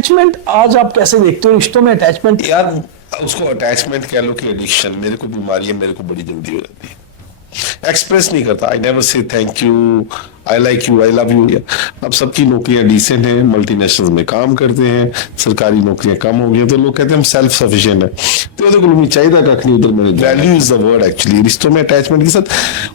Attachment आज आप कैसे देखते हो रिश्तों में अटैचमेंट? यार उसको अटैचमेंट कह लो कि एडिक्शन, मेरे को बीमारी है, मेरे को बड़ी जल्दी हो जाती है, एक्सप्रेस नहीं करता। I never say thank you, I like you, I love you. अब सबकी नौकरियां डिसेंट हैं, मल्टीनेशनल में काम करते हैं, सरकारी नौकरियां कम हो गई हैं, तो लोग कहते हैं हम सेल्फ सफिशिएंट है। तो उधर को चाहिए कख नहीं, उधर मैंने value is the word actually. रिश्तों में अटैचमेंट के साथ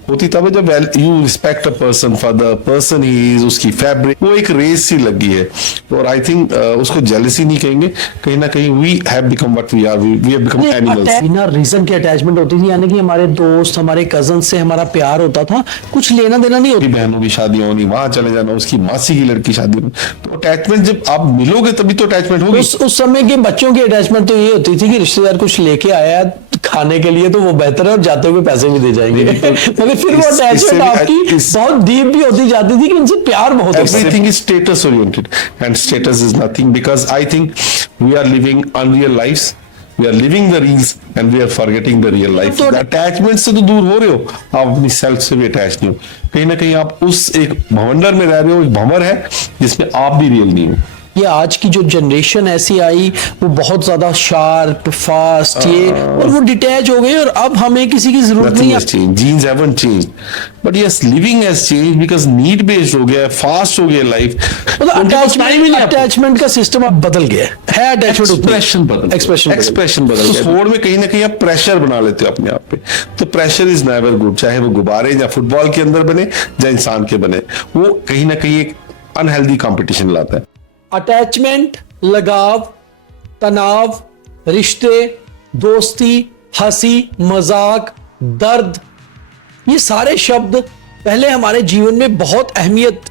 होती तब है जब you respect a person for the person he is, उसकी फैब्रिक, वो एक रेस सी लगी है। और आई थिंक उसको जेलसी नहीं कहेंगे, कहीं ना कहीं we have become what we are, we have become animals. बिना रीजन की अटैचमेंट होती थी, यानी कि हमारे दोस्त, हमारे कजन से हमारा प्यार होता था, कुछ लेना देना नहीं होती। बहनों की शादी होनी, वहां चले जाना, उसकी मासी की लड़की शादी होनी, तो अटैचमेंट जब आप मिलोगे तभी तो अटैचमेंट होगी। उस समय के बच्चों की अटैचमेंट तो ये होती थी कि रिश्तेदार कुछ लेके आया खाने के लिए तो वो बेहतर है और जाते हुए पैसे भी दे जाएंगे। मगर फिर वो अटैचमेंट आपकी बहुत डीप भी होती जाती थी कि उनसे प्यार बहुत होता है। Everything is status oriented and status is nothing, because I think we are living unreal lives. We are living the reals and we are forgetting the real life. तो अटैचमेंट से तो दूर हो रहे हो, आप अपनी सेल्फ से भी अटैच नहीं हो। कहीं ना कहीं आप उस एक भवंडर में रह रहे हो, एक भंवर है जिसमें आप भी रियल नहीं हो। ये आज की जो जनरेशन ऐसी आई वो बहुत ज्यादा शार्प, फास्ट, ये और वो डिटैच हो गई और अब हमें किसी की जरूरत नहीं है। Genes haven't changed, but yes living has changed because need based हो गया, फास्ट हो गया लाइफ। मतलब अटैचमेंट का सिस्टम अब बदल गया है। अटैचमेंट एक्सप्रेशन बदल गया। छोड़ में कहीं ना कहीं आप प्रेशर बना लेते हो अपने आप पे, तो प्रेशर इज नेवर गुड, चाहे वो गुब्बारे या फुटबॉल के अंदर बने या इंसान के बने, वो कहीं ना कहीं एक अनहेल्दी कंपटीशन लाता है। अटैचमेंट, लगाव, तनाव, रिश्ते, दोस्ती, हंसी मजाक, दर्द, ये सारे शब्द पहले हमारे जीवन में बहुत अहमियत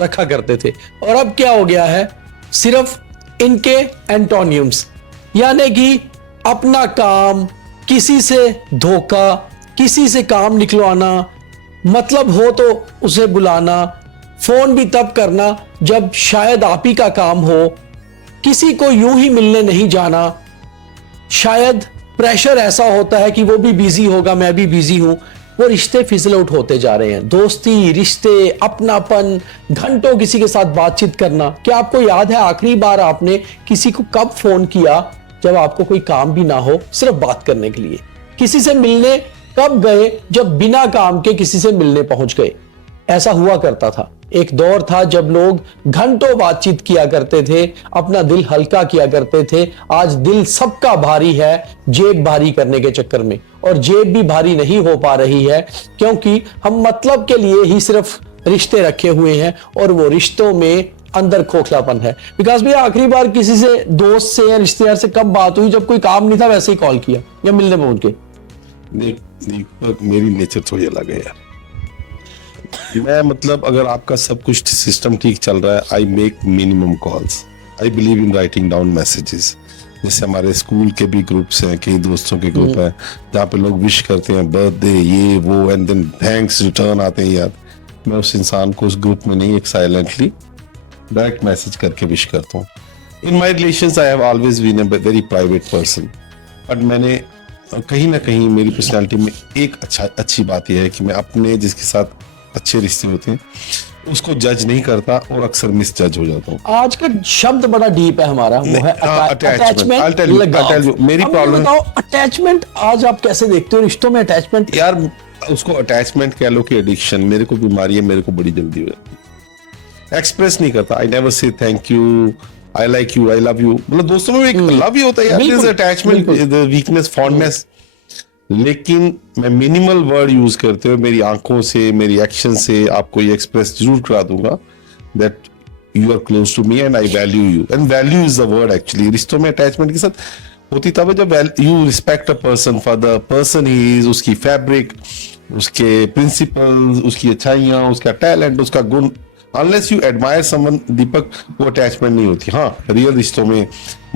रखा करते थे और अब क्या हो गया है, सिर्फ इनके एंटोनियम्स, यानी कि अपना काम, किसी से धोखा, किसी से काम निकलवाना, मतलब हो तो उसे बुलाना, फोन भी तब करना जब शायद आप ही का काम हो, किसी को यूं ही मिलने नहीं जाना, शायद प्रेशर ऐसा होता है कि वो भी बिजी होगा, मैं भी बिजी हूं। वो रिश्ते फिजल आउट होते जा रहे हैं। दोस्ती, रिश्ते, अपनापन, घंटों किसी के साथ बातचीत करना। क्या आपको याद है आखिरी बार आपने किसी को कब फोन किया जब आपको कोई काम भी ना हो, सिर्फ बात करने के लिए? किसी से मिलने कब गए जब बिना काम के किसी से मिलने पहुंच गए? ऐसा हुआ करता था। एक दौर था जब लोग घंटों बातचीत किया करते थे, अपना दिल हल्का किया करते थे। आज दिल सबका भारी है जेब भारी करने के चक्कर में, और जेब भी भारी नहीं हो पा रही है क्योंकि हम मतलब के लिए ही सिर्फ रिश्ते रखे हुए हैं और वो रिश्तों में अंदर खोखलापन है। विकास भैया, आखिरी बार किसी से, दोस्त से या रिश्तेदार से कब बात हुई जब कोई काम नहीं था वैसे ही कॉल किया या मिलने पहुंच गए? मेरी नेचर थोड़ी अलग है यार। मैं मतलब अगर आपका सब कुछ सिस्टम ठीक चल रहा है, I make minimum calls. I believe in writing down messages. जैसे हमारे स्कूल के भी ग्रुप्स हैं, कई दोस्तों के ग्रुप हैं जहाँ पे लोग विश करते हैं, बर्थडे, ये वो, एंड देन थैंक्स रिटर्न आते हैं यार। मैं उस इंसान को उस ग्रुप में नहीं, एक साइलेंटली डायरेक्ट मैसेज करके विश करता हूँ। In my relations I have always been a very private person, but मैंने कहीं ना कहीं मेरी पर्सनैलिटी में एक अच्छी बात यह है कि मैं अपने जिसके साथ अच्छे रिश्ते होते हैं उसको जज नहीं करता और अक्सर मिस जज हो जाता हूँ। आज का शब्द बड़ा डीप है हमारा, वो है अटैचमेंट। मेरी प्रॉब्लम, अटैचमेंट आज आप कैसे देखते हो रिश्तों में अटैचमेंट? यार उसको अटैचमेंट कह लो कि एडिक्शन, मेरे को बीमारी है, मेरे को बड़ी जल्दी हो जाती है, एक्सप्रेस नहीं करता। I never say thank you, I like you, I love you. मतलब दोस्तों में एक लव ही होता है यार, अटैचमेंट, वीकनेस, फॉन्डनेस। लेकिन मैं मिनिमल वर्ड यूज करते हुए मेरी आंखों से, मेरी एक्शन से आपको ये एक्सप्रेस जरूर करा दूंगा that you are close to me and I value you. And value is the word actually. रिश्तों में अटैचमेंट के साथ होती तब है जब you respect a person for the person he is, उसकी फैब्रिक, उसके प्रिंसिपल्स, उसकी अच्छाइयाँ, उसका टैलेंट, उसका गुण। Unless you admire someone Deepak, वो अटैचमेंट नहीं होती। हाँ, रियल रिश्तों में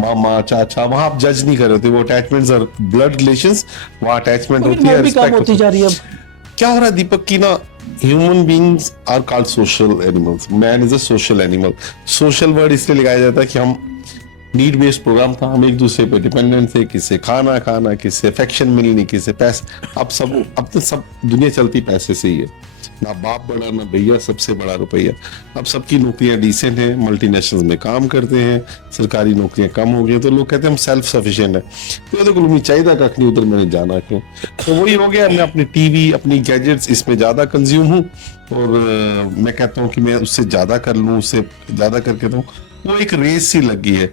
मामा, चाचा, वहां आप जज नहीं कर रहे थे, वो अटैचमेंट्स और ब्लड रिलेशंस, वहां अटैचमेंट होती है, रिस्पेक्ट होती जा रही है। क्या हो रहा है दीपक की ना, human beings are called social animals. Man is a social animal. Social word इसलिए लगाया जाता है कि हम नीड बेस्ड प्रोग्राम था, हम एक दूसरे पे डिपेंडेंट थे, किससे खाना खाना, किससे अफेक्शन मिलनी, किससे पैसे। अब तो सब दुनिया चलती पैसे से ही है, ना बाप बड़ा ना भैया, सबसे बड़ा रुपया। अब सबकी नौकरियां डिसेंट हैं, मल्टीनेशनल में काम करते हैं, सरकारी नौकरियां कम हो गई, तो लोग कहते हैं हम सेल्फ सफिशिएंट है। तो कोई चाहिए कख नहीं, उधर मैंने जाना क्यों। तो वही हो गया, मैं अपनी टीवी अपनी गैजेट्स इसमें ज्यादा कंज्यूम हूँ, और मैं कहता हूँ कि मैं उससे ज्यादा कर लूँ, उससे ज्यादा करके दूँ, वो एक रेस सी लगी है।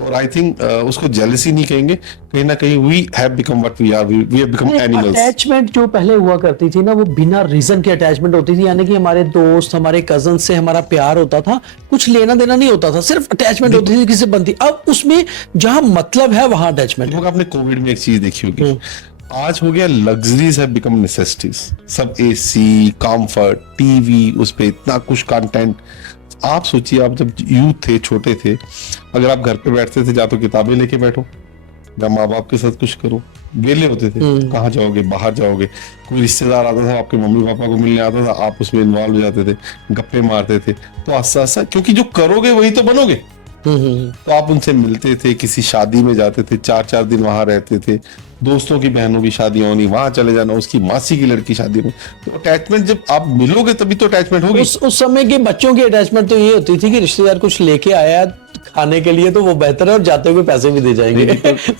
और आई थिंक उसको जेलसी नहीं कहेंगे, कहीं ना कहीं we have become what we are, we have become animals. Attachment जो पहले हुआ करती थी ना, वो बिना रीजन के अटैचमेंट होती थी, यानी कि हमारे दोस्त हमारे कजन से हमारा प्यार होता था, कुछ लेना देना नहीं होता था, सिर्फ अटैचमेंट होती थी, किसी बनती। अब उसमें जहां मतलब है वहां अटैचमेंट। आपने कोविड में एक चीज देखी होगी, आज हो गया लग्जरीज हैव बिकम नेसेसिटीज। सब एसी, कंफर्ट, टीवी, उस पे इतना कुछ कंटेंट। आप सोचिए, आप जब यूथ थे, छोटे थे, अगर आप घर पे बैठते थे, या तो किताबें लेके बैठो, या माँ बाप के साथ कुछ करो, वेले होते थे, कहाँ जाओगे, बाहर जाओगे, कोई रिश्तेदार आता था, आपके मम्मी पापा को मिलने आता था, आप उसमें इन्वॉल्व हो जाते थे, गप्पे मारते थे। तो आस्ता आस्ता, क्योंकि जो करोगे वही तो बनोगे, तो आप उनसे मिलते थे, किसी शादी में जाते थे, 4-4 दिन वहां रहते थे, दोस्तों की बहनों की शादी होनी, वहां चले जाना, उसकी मासी की लड़की शादी में। तो अटैचमेंट जब आप मिलोगे तभी तो अटैचमेंट होगी। उस समय के बच्चों की अटैचमेंट तो ये होती थी कि रिश्तेदार कुछ लेके आया खाने के लिए तो वो बेहतर है, और जाते हुए पैसे भी दे जाएंगे।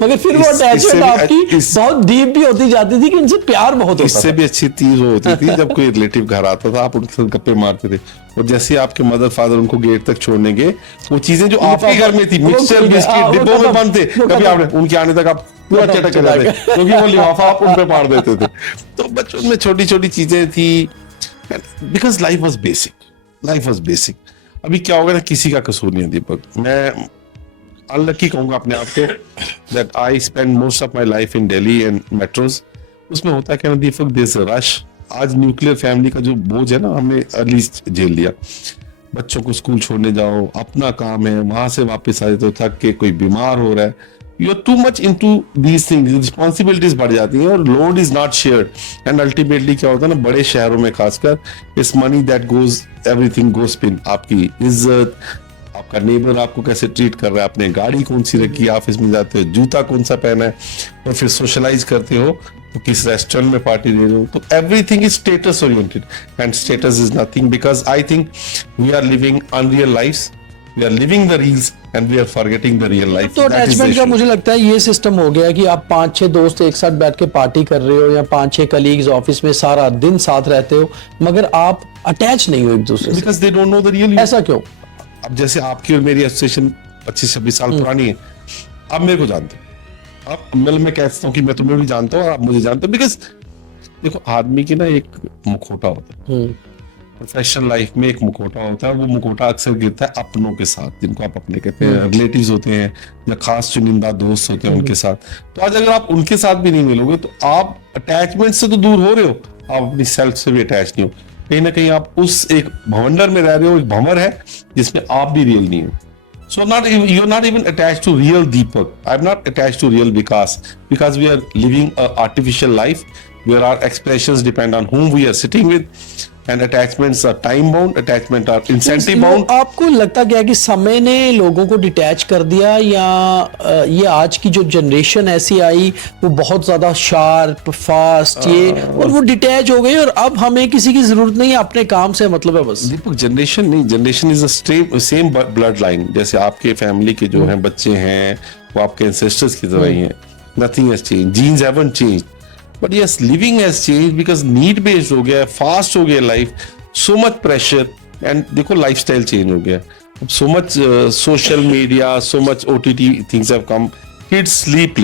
मगर फिर वो अटैचमेंट आपकी बहुत डीप भी होती जाती थी कि उनसे प्यार बहुत होता था। इससे भी अच्छी चीज होती थी जब कोई रिलेटिव घर आता था, आप उनके साथ गप्पे मारते थे, और जैसे आपके मदर फादर उनको गेट तक छोड़ने गए, वो चीजें जो आपके घर में थी, मिक्सचर बिस्किट डिब्बों में बंद थे, कभी आपने उनके आने तक आप पूरा चटक कर जाते, क्योंकि वो लिफाफा आप उन पे मार देते थे। तो बचपन में छोटी छोटी चीजें थी, because life was basic, life was basic. अभी क्या होगा ना, किसी का कसूर नहीं है दीपक, मैं अनलकी कहूंगा अपने आप को, that I spend most of my life in Delhi and metros. उसमें होता है क्या ना दीपक, दिस रश। आज न्यूक्लियर फैमिली का जो बोझ है ना, हमने अर्ली झेल लिया। बच्चों को स्कूल छोड़ने जाओ, अपना काम है, वहां से वापस आ जाते हो थक के, कोई बीमार हो रहा है, you are too much into these things, responsibilities बढ़ जाती हैं, और load is not shared. And ultimately क्या होता है ना, बड़े शहरों में खासकर, इस money that goes, everything goes spin. आपकी इज्जत, आपका नेबर आपको कैसे ट्रीट कर रहा है, आपने गाड़ी कौन सी रखी है, ऑफिस में जाते हो जूता कौन सा पहना है, और फिर सोशलाइज करते हो तो किस रेस्टोरेंट में पार्टी दे रहे हो, तो everything is status oriented, and status is nothing, because I think we are living unreal lifes, we are living the reels and we are forgetting the real life. तो attachment का मुझे लगता है ये सिस्टम हो गया कि आप 5-6 दोस्त एक साथ बैठ के पार्टी कर रहे हो, या 5-6 कलीग्स ऑफिस में सारा दिन साथ रहते हो, मगर आप अटैच नहीं हो एक दूसरे से, because they don't know the real. ऐसा क्यों? अब जैसे आपकी और मेरी एसोसिएशन 25-26 साल पुरानी है, आप मेरे को जानते हो, अब मैं कहता हूँ कि मैं तुम्हें भी जानता हूँ और आप मुझे जानते हो, बिकॉज देखो आदमी की ना एक मुखौटा होता है, प्रोफेशनल लाइफ में एक मुखौटा होता है, वो मुखौटा अक्सर गिरता है अपनों के साथ, जिनको आप अपने कहते हैं, रिलेटिव्स होते हैं, या खास चुनिंदा दोस्त होते हैं उनके साथ। तो आज अगर आप उनके साथ भी नहीं मिलोगे तो आप अटैचमेंट से तो दूर हो रहे हो, आप अपनी सेल्फ से भी अटैच नहीं हो, कहीं ना कहीं आप उस एक भवंडर में रह रहे हो, एक भंवर है जिसमें आप भी रियल नहीं हो। So you're not even attached to real Deepak. I'm not attached to real Vikas, because we are living an artificial life where our expressions depend on whom we are sitting with, and attachments are time bound, attachment are incentive bound. आपको लगता क्या है कि समय ने लोगों को detach कर दिया, या ये आज की जो जनरेशन ऐसी आई वो बहुत ज्यादा शार्प फास्ट ये, और वो डिटैच हो गई, और अब हमें किसी की जरूरत नहीं है, अपने काम से मतलब है बस। दीपक जनरेशन नहीं, generation is a same blood line. जैसे आपके फैमिली के जो हैं बच्चे हैं वो आपके एंसेस्टर्स की तरह ही हैं, nothing has changed, genes haven't changed, but yes living has changed, because need based हो गया, फास्ट हो गया life, so much pressure, and देखो लाइफस्टाइल चेंज हो गया, so much social media, so much OTT things have come, kids sleep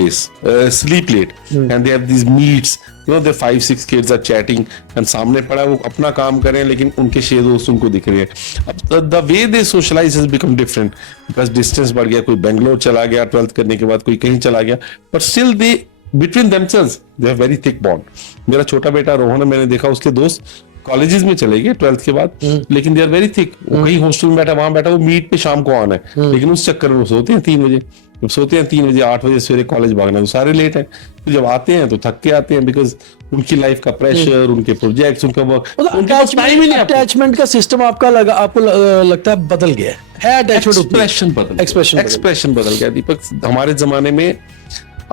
late and they have these meets, you know, their 5-6 kids are chatting and सामने पड़ा वो अपना काम कर रहे हैं, लेकिन उनके 6 दोस्त उनको दिख रहे हैं। अब the way they socialize has become different because distance बढ़ गया, कोई बेंगलोर चला गया 12th करने के बाद, कोई कहीं चला गया, but still they between themselves they have very thick bond। मेरा छोटा बेटा रोहन है, मैंने देखा उसके दोस्त कॉलेजेस में चले गए 12th के बाद, लेकिन दे आर वेरी थिक, वो कहीं हॉस्टल में बैठा, वहां बैठा, वो मीट पे शाम को आना है, लेकिन उस चक्कर में वो सोते हैं 3 बजे, जब सोते हैं 3 बजे 8 बजे सवेरे कॉलेज भागना, तो सारे लेट हैं। तो जब आते हैं तो थक के आते हैं, बिकॉज उनकी लाइफ का प्रेशर, उनके प्रोजेक्ट्स, उनका वर्क, उनके पास टाइम ही नहीं। अटैचमेंट का सिस्टम आपको लगता है बदल गया है? अटैचमेंट एक्सप्रेशन बदल गया दीपक। हमारे जमाने में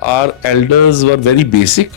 our elders were very basic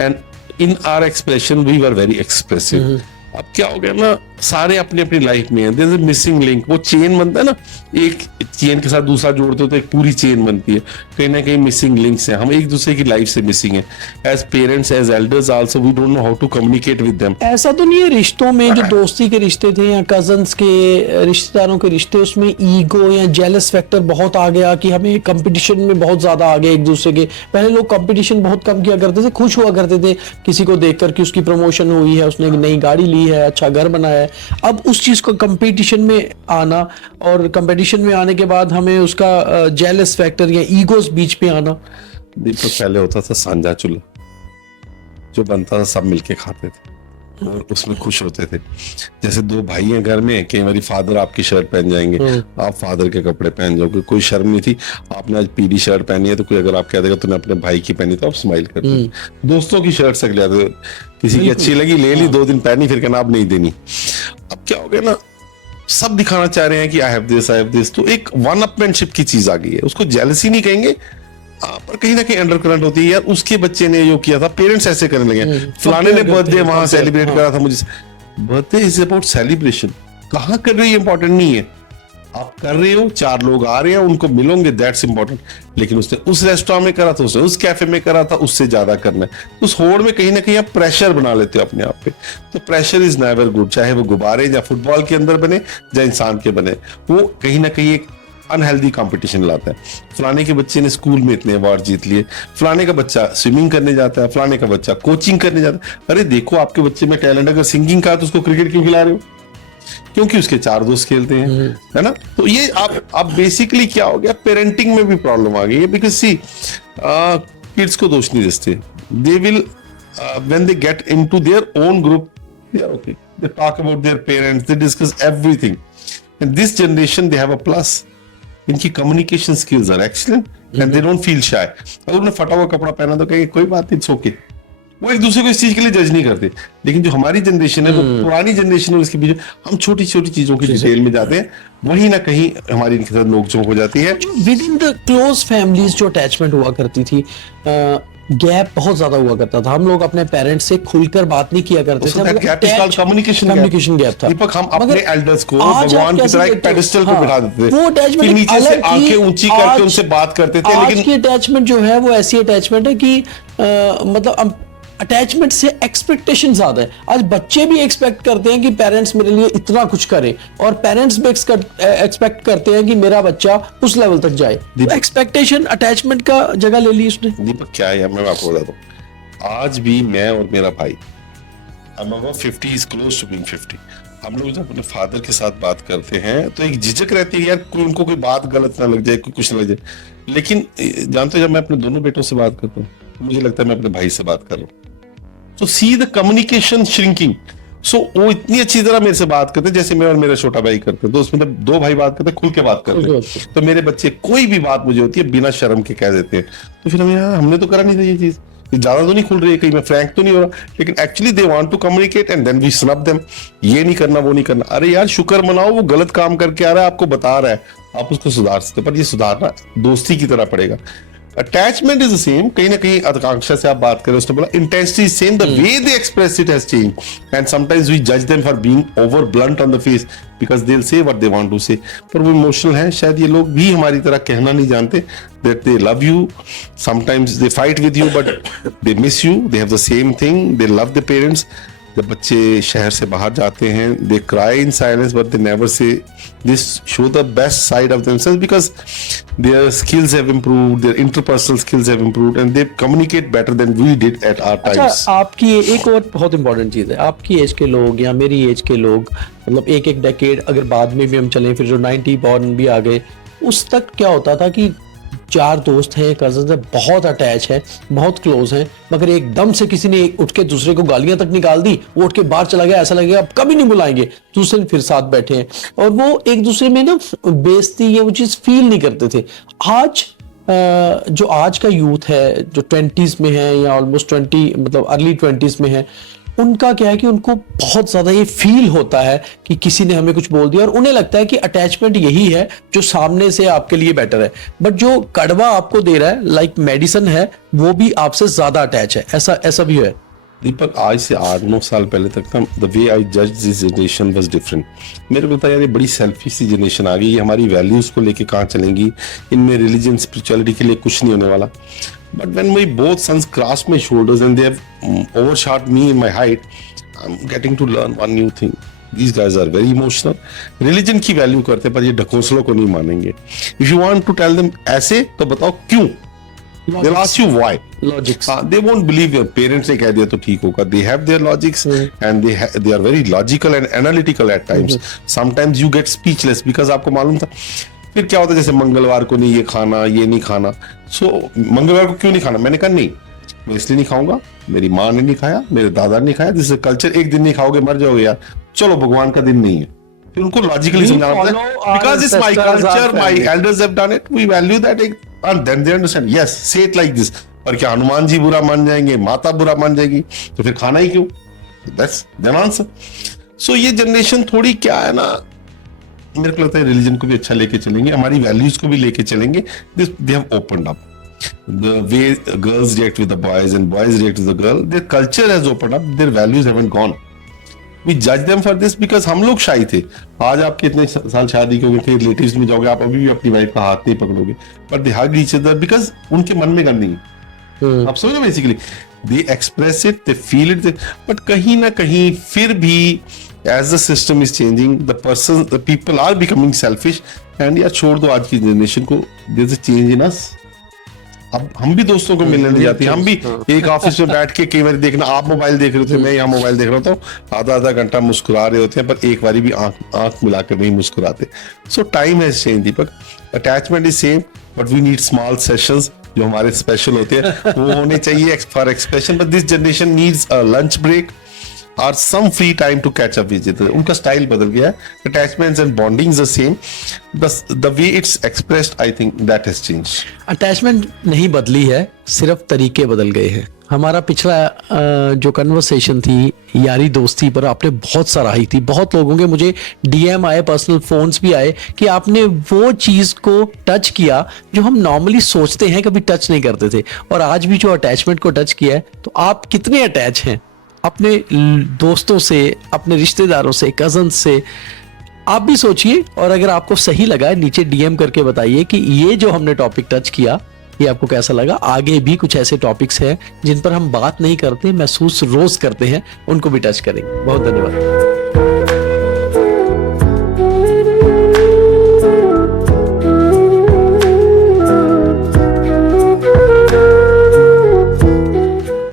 and in our expression we were very expressive. अब क्या हो गया ना, सारे अपनी अपनी लाइफ में है, there is a missing link. वो चेन बनता है ना, एक चेन के साथ दूसरा जोड़ते हो तो एक पूरी चेन बनती है। कहीं ना कहीं मिसिंग लिंक्स हैं, हम एक दूसरे की लाइफ से मिसिंग है। As parents, as elders also we don't know how to communicate with them. ऐसा तो नहीं है रिश्तों में, जो दोस्ती के रिश्ते थे या कजन्स के रिश्तेदारों के रिश्ते, उसमें ईगो या जेलस फैक्टर बहुत आ गया कि हमें कंपटीशन में बहुत ज्यादा आ गए एक दूसरे के? पहले लोग कंपटीशन बहुत कम किया करते थे, खुश हुआ करते थे किसी को देखकर कि उसकी प्रमोशन हुई है, उसने नई गाड़ी ली है, अच्छा घर बनाया है। अब उस चीज को कंपटीशन में आना, और कंपटीशन में आने के बाद हमें उसका जेलस फैक्टर या ईगोस बीच में आना। दीपक, पहले होता था सांझा चूल्हा, जो बनता था सब मिलके खाते थे और उसमें खुश होते थे। जैसे 2 भाई हैं घर में, कई बार फादर आपकी शर्ट पहन जाएंगे, आप फादर के कपड़े पहन जाओगे, कोई शर्म नहीं थी। आपने आज पीली शर्ट पहनी है तो कोई अगर आप कह देगा तूने अपने भाई की पहनी, तो आप स्माइल करते। दोस्तों की शर्ट से ले आते, किसी की अच्छी लगी ले ली, 2 दिन पहनी, फिर कहना आप नहीं देनी। अब क्या हो गया ना, सब दिखाना चाह रहे हैं कि आई हैव दिस, तो एक वन अपमैनशिप की चीज आ गई है। उसको जेलसी नहीं कहेंगे, पर कहीं ना कहीं अंडर करंट होती है, यार उसके बच्चे ने जो किया था, पेरेंट्स ऐसे करने लगे, फलाने ने बर्थडे वहां सेलिब्रेट करा था, मुझे बर्थडे इज अबाउट सेलिब्रेशन। कहाँ कर रही है इंपॉर्टेंट नहीं है, आप कर रहे हो, 4 लोग आ रहे हैं, उनको मिलोगे, दैट्स इंपॉर्टेंट। लेकिन उसने उस रेस्टोरेंट में करा था, उसने उस कैफे में करा था, उससे ज्यादा करना है। उस होड़ में कहीं ना कहीं आप प्रेशर बना लेते हो अपने आप पे। तो प्रेशर इज नेवर गुड, चाहे वो गुब्बारे या फुटबॉल के अंदर बने या इंसान के बने, वो कहीं ना कहीं एक अनहेल्दी कंपटीशन लाता है। फलाने के बच्चे ने स्कूल में इतने अवार्ड जीत लिए, फलाने का बच्चा स्विमिंग करने जाता है, फलाने का बच्चा कोचिंग करने जाता है। अरे देखो आपके बच्चे में टैलेंट, अगर सिंगिंग का तो उसको क्रिकेट क्यों खिला रहे हो? क्योंकि उसके 4 दोस्त खेलते हैं, है ना। तो ये आप बेसिकली क्या हो गया, पेरेंटिंग में भी प्रॉब्लम आ गई है। बिकॉज सी किड्स को दोष नहीं देते, they will when they get into their own group, okay, they talk about their parents, they discuss everything. And this generation they have a plus, इनकी communication skills are excellent and they don't feel shy. अगर उन्होंने फटा हुआ कपड़ा पहना तो कहेंगे कोई बात नहीं, इट्स ओके। वो एक दूसरे को इस चीज के लिए जज नहीं करते। लेकिन जो हमारी जनरेशन है, वो पुरानी जनरेशन है, उसके पीछे हम छोटी छोटी चीजों की डिटेल में जाते हैं, वहीं ना कहीं हमारी इनके साथ नोकझोंक हो जाती है। With in the close families जो अटैचमेंट हुआ करती थी, गैप बहुत ज्यादा हुआ करता था। हम लोग अपने पेरेंट्स से खुलकर बात नहीं किया करते थे, कम्युनिकेशन गैप था। दीपक, हम अपने एल्डर्स को भगवान की तरह एक पेडिस्टल को बिठा देते थे, वो अटैचमेंट नीचे से आंखें ऊंची करके उनसे बात करते थे। लेकिन आज की अटैचमेंट जो है वो ऐसी अटैचमेंट है कि मतलब अटैचमेंट से एक्सपेक्टेशन ज्यादा है। आज बच्चे भी एक्सपेक्ट करते हैं कि पेरेंट्स मेरे लिए इतना कुछ करें, और पेरेंट्स भी एक्सपेक्ट करते हैं कि मेरा बच्चा उस लेवल तक जाए। एक्सपेक्टेशन अटैचमेंट का जगह ले ली उसने। दीपक, क्या है, मैं आपको बताता हूँ, आज भी मैं और मेरा भाई, I'm about 50, is close to being 50, हम लोग जब अपने फादर के साथ बात करते हैं तो एक झिझक रहती है, यार उनको कोई बात गलत ना लग जाए, कोई कुछ ना लग जाए। लेकिन जानते हो, जब मैं अपने दोनों बेटों से बात करता हूँ तो मुझे लगता है मैं अपने भाई से बात कर रहा हूँ। तो सी द कम्युनिकेशन श्रिंकिंग। सो वो इतनी अच्छी तरह मेरे से बात करते जैसे मैं और मेरा छोटा भाई करते। तो उसमें जब 2 भाई बात करते, खुल के बात करते, तो मेरे बच्चे कोई भी बात मुझे होती है बिना शर्म के कह देते हैं। तो फिर हमने तो करा नहीं था ये चीज, ज्यादा तो नहीं खुल रही है, कहीं मैं फ्रैंक तो नहीं हो रहा, लेकिन actually they want to communicate and then we snub them. ये नहीं करना, वो नहीं करना। अरे यार, शुक्र मनाओ, वो गलत काम करके आ रहा है, आपको बता रहा है, आप उसको सुधार सकते, पर ये सुधारना दोस्ती की तरह पड़ेगा। Attachment is the same. कहीं ना कहीं आकांक्षा से आप बात करें, उसने बोला intensity is same, the way they express it has changed and sometimes we जज them for being over blunt on the face because they will say what they want to say. पर वो इमोशनल है, शायद ये लोग भी हमारी तरह कहना नहीं जानते that they love you. Sometimes they fight with you but they miss you, they have the same thing, they love the parents. जब बच्चे शहर से बाहर जाते हैं, दे cry in silence but they never say this, show the best side of themselves because their skills have improved, their interpersonal skills have improved and they communicate better than we did at our times. अच्छा, आपकी एक और बहुत important चीज है, आपकी as के लोग या मेरी एज के लोग, मतलब एक डेकेड अगर बाद में भी हम चलें, फिर जो 90 बॉर्न भी आ गए, उस तक क्या होता था कि 4 दोस्त हैं, कजन्स हैं, बहुत अटैच है, बहुत क्लोज हैं, मगर एकदम से किसी ने उठ के दूसरे को गालियां तक निकाल दी, वो उठ के बाहर चला गया, ऐसा लगेगा अब कभी नहीं बुलाएंगे, दूसरे फिर साथ बैठे हैं, और वो एक दूसरे में ना बेइज्जती या वो चीज फील नहीं करते थे। आज जो आज का यूथ है जो 20s में है या ऑलमोस्ट 20 मतलब अर्ली 20s में है, उनका क्या है कि उनको बहुत ज्यादा ये फील होता है कि किसी ने हमें कुछ बोल दिया और उन्हें लगता है कि अटैचमेंट यही है जो सामने से आपके लिए बेटर है, बट जो कड़वा आपको दे रहा है लाइक मेडिसिन है वो भी आपसे ज्यादा अटैच है, ऐसा भी है। दीपक, आज से 8-9 साल पहले तक ना द वे आई जज दिस जनरेशन वाज डिफरेंट। मेरे को लगता है यार ये बड़ी सेल्फिश सी जनरेशन आ गई, ये हमारी वैल्यूज को लेके कहाँ चलेंगी, इनमें रिलीजन स्पिरिचुअलिटी के लिए कुछ नहीं होने वाला। But when my both sons crossed my shoulders and they have overshot me in my height, I am getting to learn one new thing. These guys are very emotional. Religion की value करते हैं पर ये ढकोसलों को नहीं मानेंगे। If you want to tell them ऐसे तो बताओ क्यों। They'll ask you why. Logics. They won't believe your parents ने कह दिया तो ठीक होगा. They have their logics and they are very logical and analytical at times. Sometimes you get speechless because आपको मालूम था। फिर क्या होता है जैसे मंगलवार को नहीं ये खाना, ये नहीं खाना। So मंगलवार को क्यों नहीं खाना? मैंने कहा नहीं, मैं इसलिए नहीं खाऊंगा, मेरी माँ ने नहीं खाया, मेरे दादा ने नहीं खाया, दिस कल्चर, एक दिन नहीं खाओगे मर जाओगे यार, चलो भगवान का दिन नहीं है। फिर उनको लॉजिकली समझाना पड़ता है because it's my culture, my elders have done it, we value that, and then they understand, yes say it like this. और क्या हनुमान जी बुरा मान जाएंगे, माता बुरा मान जाएगी, तो फिर खाना ही क्यों? That's then answer. सो ये जनरेशन थोड़ी क्या है ना, मेरे को लगता है रिलीजन को भी अच्छा लेके चलेंगे, हमारी वैल्यूज को भी लेके चलेंगे। They have opened up the way girls react with the boys and boys react with the girl, their culture has opened up, their values haven't gone. We judge them for this because हम लोग शाही थे। आज आपके इतने साल शादी के हो गए थे, रिलेटिव्स में जाओगे आप अभी भी अपनी वाइफ का हाथ नहीं पकड़ोगे, but they hug each other because उनके मन में गंद नहीं है। आप समझो basically, they express it, they feel it, but कहीं ना कहीं फिर भी as the system is changing, the people are becoming selfish, and यार छोड़ दो आज की जनरेशन को, there's a change in us। अब हम भी दोस्तों को मिलने नहीं जाते, हम भी एक ऑफिस में बैठ के कई बार देखना, आप मोबाइल देख रहे थे, मैं यहाँ मोबाइल देख रहा था, आधा घंटा मुस्कुरा रहे होते हैं पर एक बारी भी आंख मिलाकर नहीं मुस्कुराते। So time has change Deepak, attachment is same but we need small sessions जो हमारे स्पेशल होते हैं वो होने चाहिए for expression, but this generation needs a lunch break or some free time to catch up with it. उनका style बदल गया है, attachments and bondings the same, the way it's expressed, I think that has changed. Attachment नहीं बदली है, सिर्फ तरीके बदल गए हैं। हमारा पिछला जो कन्वर्सेशन थी यारी दोस्ती पर आपने बहुत सराही थी, बहुत लोगों के मुझे डीएम आए, पर्सनल फोन्स भी आए कि आपने वो चीज को टच किया जो हम नॉर्मली सोचते हैं कभी टच नहीं करते थे, और आज भी जो अटैचमेंट को टच किया है, तो आप कितने अटैच हैं अपने दोस्तों से, अपने रिश्तेदारों से, कजन से। आप भी सोचिए, और अगर आपको सही लगा नीचे डीएम करके बताइए कि ये जो हमने टॉपिक टच किया ये आपको कैसा लगा। आगे भी कुछ ऐसे टॉपिक्स हैं जिन पर हम बात नहीं करते, महसूस रोज करते हैं, उनको भी टच करेंगे। बहुत धन्यवाद।